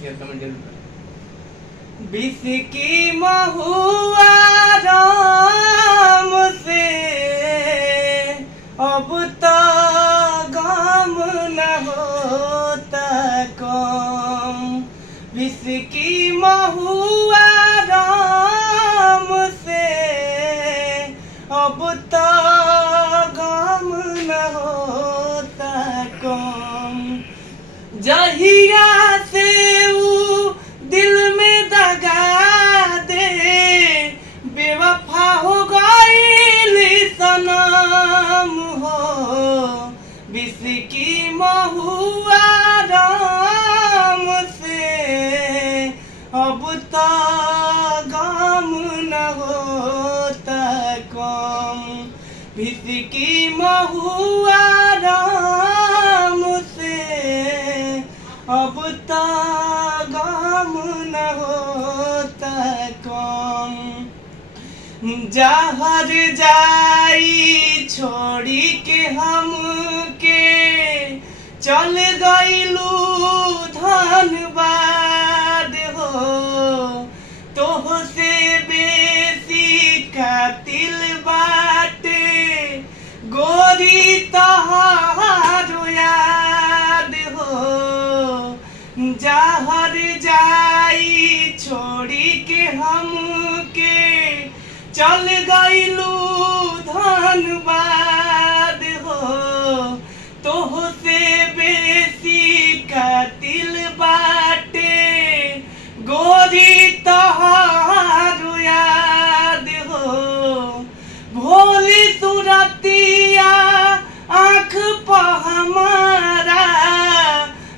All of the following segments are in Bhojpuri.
कैसी है कमेंट जरूर करें। बिस्की महुआ राम से अब तो गम न होता कम। बिस्की महुआ राम से अब तो गम न होता कम। जहिया से ऊ दिल में दगा दे बेवफा हो गई सनम हो। बिस्की महुआ राम से अब तो गम न होता कम। बिस्की महुआ राम से अब तो गम न होता कम। जहर जाई छोड़ी के हमके चल गईलू धनबाद हो। तोह से बेसी कातिल बाटे गोरी तहारो याद हो। जहर जाई छोड़ी के हमके चल गईलू धनबाद हो। तोह से बेसी कातिल बाटे गोरी तहारो याद हो। भोली सुरतिया आँख पर हमारा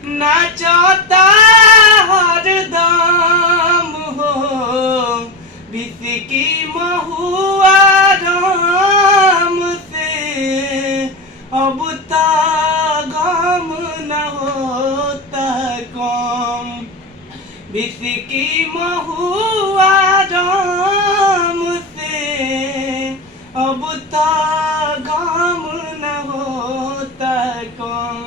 नाचता हरदम हो। बिस्की महुआ राम से अब तो गम न होता कम। बिस्की महुआ राम से अब तो गम न होता कम।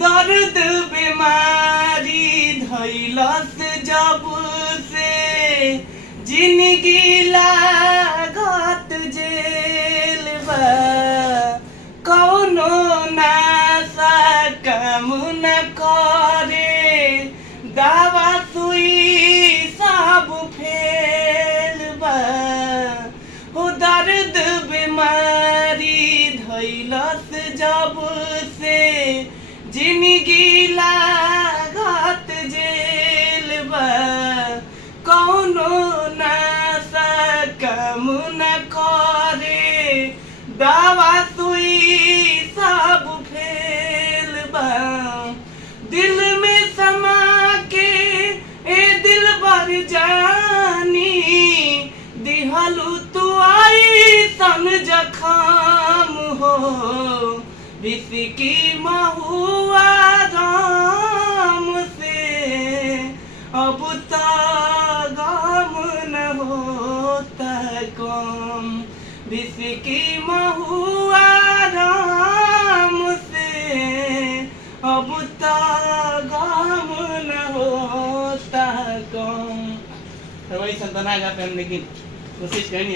दर्द बीमारी धैलस जब से जिंदगी लागत जेल बा। कौनो नासा काम न करे दवा सुई सब फेल बा। हो दर्द बीमारी धैलस जब से जिंदगी लागत जेल बा। कौनो नासा काम न करे दवा सुई सब फेल बा। दिल में समा के ए दिल बर जानी दिहलू तू आई सन जखाम हो। बिस्की महुआ राम से अब तो गम न होता कम। बिस्की महुआ राम से अब तो गम न होता कम। तो वही संतना गा पे हम लेकिन कोशिश करेंगे।